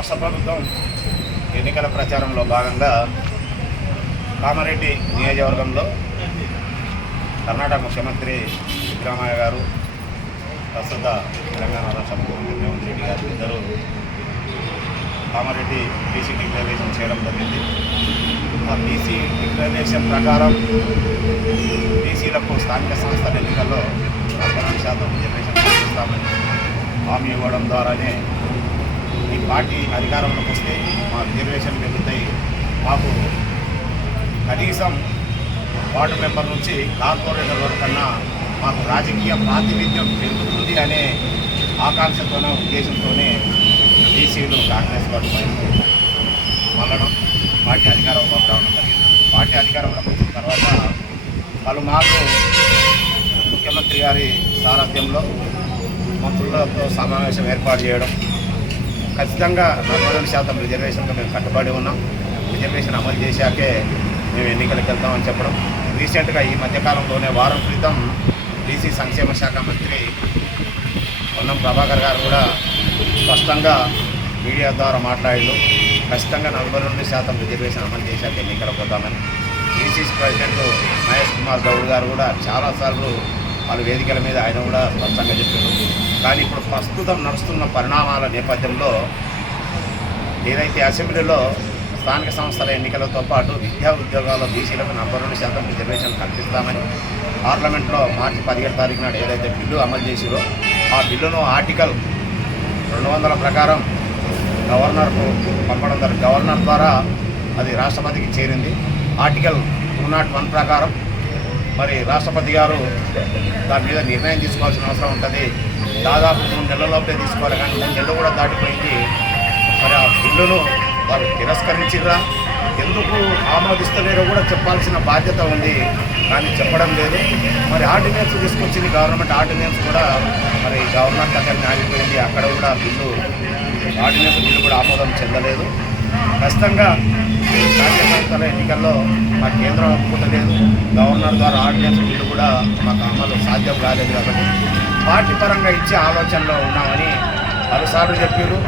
రాష్ట్ర ప్రభుత్వం ఎన్నికల ప్రచారంలో భాగంగా కామారెడ్డి నియోజకవర్గంలో కర్ణాటక ముఖ్యమంత్రి సిద్ధరామయ్య గారు ప్రస్తుత తెలంగాణ రాష్ట్ర ముఖ్యమంత్రి రేవంత్ రెడ్డి గారు ఇద్దరు కామారెడ్డి బీసీ డిక్లరేషన్ చేయడం జరిగింది. ఆ బీసీ డిక్లరేషన్ ప్రకారం బీసీలకు స్థానిక సంస్థల ఎన్నికల్లో నలభై శాతం రిజర్వేషన్ కల్పిస్తామని హామీ ఇవ్వడం ద్వారానే పార్టీ అధికారంలోకి వస్తే మా రిజర్వేషన్ పెరుగుతాయి. మాకు కనీసం వార్డు మెంబర్ నుంచి కార్పొరేటర్ వరకు కన్నా మాకు రాజకీయ ప్రాతినిధ్యం పెరుగుతుంది అనే ఆకాంక్షతోనే ఉద్దేశంతోనే బీసీలు కాంగ్రెస్ పార్టీ వైపు మళ్ళడం పార్టీ అధికారంలోకి రావడం జరిగింది. పార్టీ అధికారంలోకి వచ్చిన తర్వాత పలుమార్లు ముఖ్యమంత్రి గారి సారథ్యంలో మంత్రులతో సమావేశం ఏర్పాటు చేయడం ఖచ్చితంగా నలభై రెండు శాతం రిజర్వేషన్కి మేము కట్టుబడి ఉన్నాం. రిజర్వేషన్ అమలు చేశాకే మేము ఎన్నికలకు వెళ్తామని చెప్పడం. రీసెంట్గా ఈ మధ్యకాలంలోనే వారం క్రితం బీసీ సంక్షేమ శాఖ మంత్రి పొన్నం ప్రభాకర్ గారు కూడా స్పష్టంగా మీడియా ద్వారా మాట్లాడారు. ఖచ్చితంగా నలభై రెండు శాతం రిజర్వేషన్ అమలు చేశాక ఎన్నికలకు పోతామని. బీసీసీ ప్రెసిడెంట్ మహేష్ కుమార్ గౌడ్ గారు కూడా చాలాసార్లు వాళ్ళ వేదికల మీద ఆయన కూడా స్పష్టంగా చెప్పారు. కానీ ఇప్పుడు ప్రస్తుతం నడుస్తున్న పరిణామాల నేపథ్యంలో ఏదైతే అసెంబ్లీలో స్థానిక సంస్థల ఎన్నికలతో పాటు విద్యా ఉద్యోగాల్లో బీసీలకు నలభై రెండు శాతం రిజర్వేషన్ కల్పిస్తామని పార్లమెంట్లో మార్చి పదిహేడు తారీఖు నాడు ఏదైతే బిల్లు అమలు చేసిరో ఆ బిల్లును ఆర్టికల్ రెండు వందల ప్రకారం గవర్నర్కు పంపడం ద్వారా గవర్నర్ ద్వారా అది రాష్ట్రపతికి చేరింది. ఆర్టికల్ టూ నాట్ వన్ ప్రకారం మరి రాష్ట్రపతి గారు దాని మీద నిర్ణయం తీసుకోవాల్సిన అవసరం ఉంటుంది. దాదాపు మూడు నెలలలోపే తీసుకోవాలి కానీ మూడు నెలలు కూడా దాటిపోయింది. మరి ఆ బిల్లును వారు తిరస్కరించిర్రా? ఎందుకు ఆమోదిస్తలేరో కూడా చెప్పాల్సిన బాధ్యత ఉంది. కానీ చెప్పడం లేదు. మరి ఆర్డినెన్స్ తీసుకొచ్చింది గవర్నమెంట్. ఆర్డినెన్స్ కూడా మరి గవర్నమెంట్ దగ్గర ఆగిపోయింది. అక్కడ కూడా బిల్లు ఆర్డినెన్స్ బిల్లు కూడా ఆమోదం చెందలేదు. ఖచ్చితంగా స్థానిక సంస్థల ఎన్నికల్లో మా కేంద్రం ఒప్పుకోలేదు. గవర్నర్ ద్వారా ఆర్డినెన్స్ బిల్లు కూడా మాకు అమలు సాధ్యం కాలేదు కాబట్టి పార్టీ పరంగా ఇచ్చే ఆలోచనలో ఉన్నామని పలుసార్లు చెప్పారు.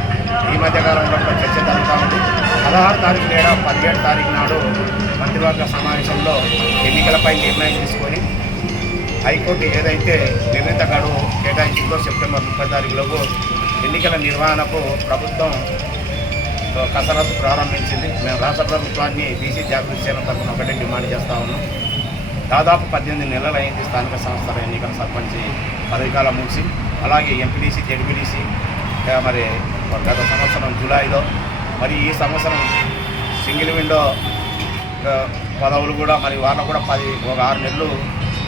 ఈ మధ్యకాలంలో కూడా చర్చ జరుగుతూ ఉంది. పదహారు తారీఖు లేదా పదిహేడు తారీఖు నాడు మంత్రివర్గ సమావేశంలో ఎన్నికలపై నిర్ణయం తీసుకొని హైకోర్టు ఏదైతే నిర్ణీత గడువు కేటాయించిందో సెప్టెంబర్ ముప్పై తారీఖులోపు ఎన్నికల నిర్వహణకు ప్రభుత్వం కసరత్తు ప్రారంభించింది. మేము రాష్ట్ర ప్రభుత్వాన్ని బీసీ జాగృతి సేన తరఫున ఒకటే డిమాండ్ చేస్తూ ఉన్నాం. దాదాపు పద్దెనిమిది నెలలైంది స్థానిక సంస్థల ఎన్నికల సర్పంచ్ పదవికాలం ముగిసి అలాగే ఎంపీడీసీ జెడ్పీడీసీ మరి గత సంవత్సరం జూలైలో మరి ఈ సంవత్సరం సింగిల్ విండో పదవులు కూడా మరి వాళ్ళకు కూడా పది ఒక ఆరు నెలలు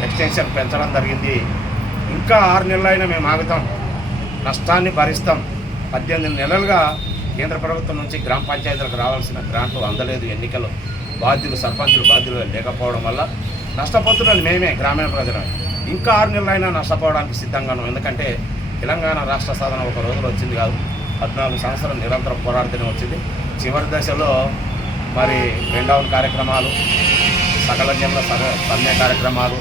ఎక్స్టెన్షన్ పెంచడం జరిగింది. ఇంకా ఆరు నెలలు అయినా మేము ఆగుతాం నష్టాన్ని భరిస్తాం. పద్దెనిమిది నెలలుగా కేంద్ర ప్రభుత్వం నుంచి గ్రామ పంచాయతీలకు రావాల్సిన గ్రాంట్లు అందలేదు. ఎన్నికలు బాధ్యులు సర్పంచులు బాధ్యులు లేకపోవడం వల్ల నష్టపోతున్నది మేమే గ్రామీణ ప్రజలు. ఇంకా ఆరు నెలలైనా నష్టపోవడానికి సిద్ధంగా ఉన్నాం. ఎందుకంటే తెలంగాణ రాష్ట్ర సాధన ఒక రోజులో వచ్చింది కాదు. పద్నాలుగు సంవత్సరాలు నిరంతరం పోరాడుతూనే వచ్చింది. చివరి దశలో మరి రెండౌన్ కార్యక్రమాలు సకల జన్మ సగ సమ్మె కార్యక్రమాలు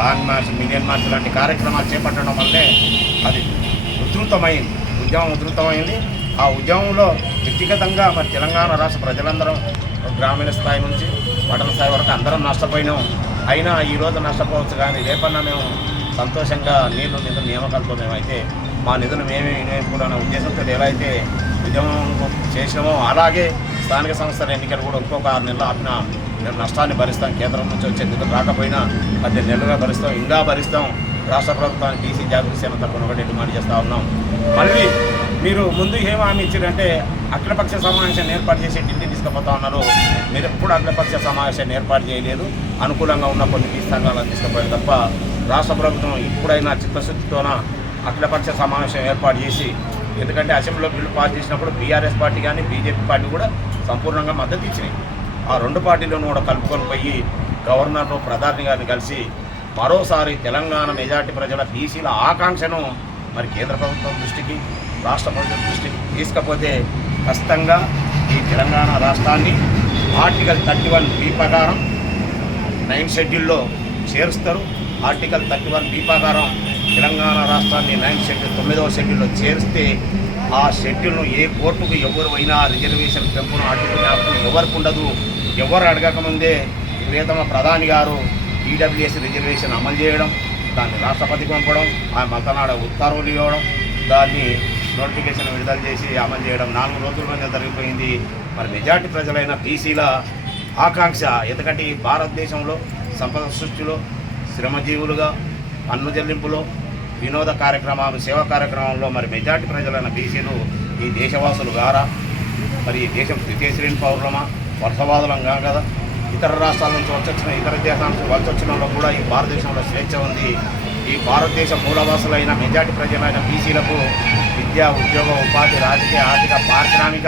లాంగ్ మార్చ్ మిలియన్ మార్చ్ లాంటి కార్యక్రమాలు చేపట్టడం వల్లే అది ఉధృతమైంది. ఉద్యమం ఉధృతమైంది. ఆ ఉద్యమంలో వ్యక్తిగతంగా మరి తెలంగాణ రాష్ట్ర ప్రజలందరం గ్రామీణ స్థాయి నుంచి పట్టణ స్థాయి వరకు అందరం నష్టపోయినాం. అయినా ఈరోజు నష్టపోవచ్చు కానీ రేపన్నా మేము సంతోషంగా నీళ్ళు నిధులు నియామకాలతో మేమైతే మా నిధులు మేమే వినియోగించుకోవాలనే ఉద్దేశంతో ఎలా అయితే ఉద్యమం చేసినామో అలాగే స్థానిక సంస్థల ఎన్నికలు కూడా ఇంకొక ఆరు నెలలు ఆపిన మేము నష్టాన్ని భరిస్తాం. కేంద్రం నుంచి వచ్చే నిధులు రాకపోయినా పద్దెనిమిది నెలలుగా భరిస్తాం ఇంకా భరిస్తాం. రాష్ట్ర ప్రభుత్వానికి బీసీ జాగృతి సేన తరఫున ఒకటి డిమాండ్ చేస్తూ ఉన్నాం. మళ్ళీ మీరు ముందు ఏం హామీ ఇచ్చారంటే అఖిలపక్ష సమావేశాన్ని ఏర్పాటు చేసి ఢిల్లీ తీసుకుపోతా ఉన్నారు. మీరు ఎప్పుడు అఖిలపక్ష సమావేశాన్ని ఏర్పాటు చేయలేదు. అనుకూలంగా ఉన్న కొన్ని తీస్తాంగాలను తీసుకుపోయారు తప్ప రాష్ట్ర ప్రభుత్వం ఇప్పుడైనా చిత్తశుద్ధితోన అఖిలపక్ష సమావేశం ఏర్పాటు చేసి ఎందుకంటే అసెంబ్లీలో బిల్లు పాస్ చేసినప్పుడు బీఆర్ఎస్ పార్టీ కానీ బీజేపీ పార్టీ కూడా సంపూర్ణంగా మద్దతు ఇచ్చినాయి. ఆ రెండు పార్టీలను కూడా కలుపుకొని పోయి గవర్నర్ను ప్రధాని గారిని కలిసి మరోసారి తెలంగాణ మెజార్టీ ప్రజల బీసీల ఆకాంక్షను మరి కేంద్ర ప్రభుత్వం దృష్టికి రాష్ట్ర ప్రభుత్వం దృష్టికి తీసుకపోతే ఖచ్చితంగా ఈ తెలంగాణ రాష్ట్రాన్ని ఆర్టికల్ థర్టీ వన్ బి ప్రకారం నైన్ షెడ్యూల్లో చేరుస్తారు. ఆర్టికల్ థర్టీ వన్ బి ప్రకారం తెలంగాణ రాష్ట్రాన్ని నైన్ షెడ్యూల్ తొమ్మిదవ షెడ్యూల్లో చేరిస్తే ఆ షెడ్యూల్ను ఏ కోర్టుకు ఎవరు అయినా రిజర్వేషన్ పెంపును ఆర్టికల్ యాప్ను ఎవరికి ఉండదు. ఎవరు అడగకముందే ప్రియతమ ప్రధాని గారు ఈడబ్ల్యూఎస్ రిజర్వేషన్ అమలు చేయడం దాన్ని రాష్ట్రపతికి పంపడం ఆ మతనాడ ఉత్తర్వులు ఇవ్వడం దాన్ని నోటిఫికేషన్ విడుదల చేసి అమలు చేయడం నాలుగు రోజుల్లోనే జరిగిపోయింది. మరి మెజార్టీ ప్రజలైన బీసీల ఆకాంక్ష ఎందుకంటే ఈ భారతదేశంలో సంపద సృష్టిలో శ్రమజీవులుగా పన్ను చెల్లింపులో వినోద కార్యక్రమాలు సేవా కార్యక్రమంలో మరి మెజార్టీ ప్రజలైన బీసీలు ఈ దేశవాసులు గారా? మరి ఈ దేశం ద్వితీయ శ్రేణి పౌరులమా? వర్షవాదులం కాదు కదా? ఇతర రాష్ట్రాల నుంచి వచ్చొచ్చిన ఇతర దేశాల నుంచి వచ్చొచ్చిన కూడా ఈ భారతదేశంలో స్వేచ్ఛ ఉంది. ఈ భారతదేశ మూలవాసులైన మెజార్టీ ప్రజలైన బీసీలకు విద్య ఉద్యోగ ఉపాధి రాజకీయ ఆర్థిక పారిశ్రామిక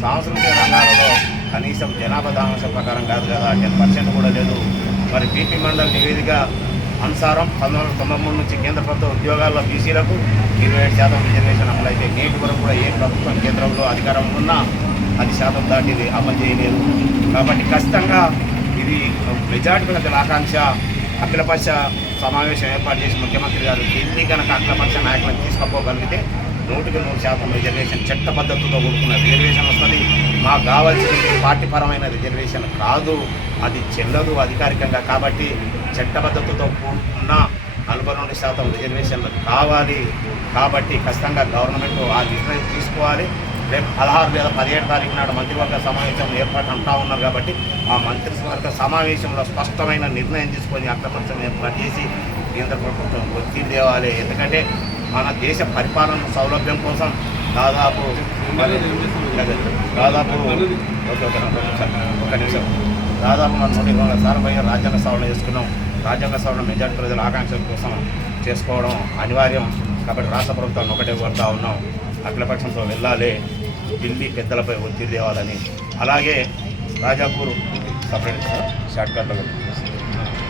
సాంస్కృతిక రంగాలలో కనీసం జనాభా దామాంశం ప్రకారం కాదు కదా. టెన్ పర్సెంట్ కూడా లేదు. మరి బీపీ మండలి నివేదిక అనుసారం పంతొమ్మిది వందల తొంభై మూడు నుంచి కేంద్ర ప్రభుత్వ ఉద్యోగాల్లో బీసీలకు ఇరవై ఏడు శాతం రిజర్వేషన్ అమలైతే నేటి వరకు కూడా ఏ ప్రభుత్వం కేంద్రంలో అధికారం ఉన్నా పది శాతం దాటిది అమలు చేయలేదు. కాబట్టి ఖచ్చితంగా ఇది మెజార్టీ ప్రజల ఆకాంక్ష అఖిలపక్ష సమావేశం ఏర్పాటు చేసి ముఖ్యమంత్రి గారు దీన్ని కనుక అఖిలపక్ష నాయకులను తీసుకుపోగలిగితే నూటికి నూరు శాతం రిజర్వేషన్ చట్టబద్ధతతో కూడుకున్న రిజర్వేషన్ వస్తుంది. మాకు కావాల్సింది పార్టీపరమైన రిజర్వేషన్ కాదు అది చెల్లదు అధికారికంగా కాబట్టి చట్టబద్ధతతో కూడుకున్న నలభై రెండు శాతం రిజర్వేషన్లు కావాలి. కాబట్టి ఖచ్చితంగా గవర్నమెంట్ ఆ నిర్ణయం తీసుకోవాలి. రేపు పదహారు లేదా పదిహేడు తారీఖు నాడు మంత్రివర్గ సమావేశం ఏర్పాటు అంటా ఉన్నారు కాబట్టి ఆ మంత్రివర్గ సమావేశంలో స్పష్టమైన నిర్ణయం తీసుకొని అక్రపక్షం ఏర్పాటు చేసి కేంద్ర ప్రభుత్వం ఒత్తిడి తేవాలి. ఎందుకంటే మన దేశ పరిపాలన సౌలభ్యం కోసం దాదాపు దాదాపు ఒక నిమిషం ఒక దాదాపు మన నూట ఇరవై సార్లు పైగా రాజ్యాంగ సవరణ చేసుకున్నాం. రాజ్యాంగ సవరణ మెజార్టీ ప్రజల ఆకాంక్షల కోసం చేసుకోవడం అనివార్యం. కాబట్టి రాష్ట్ర ప్రభుత్వాన్ని ఒకటే కోరుతా ఉన్నాం. అఖిలపక్షంతో వెళ్ళాలి. ఢిల్లీ పెద్దలపై ఒత్తిడి తేవాలని. అలాగే రాజాపూర్ సపరేట్ షార్ట్కట్లో.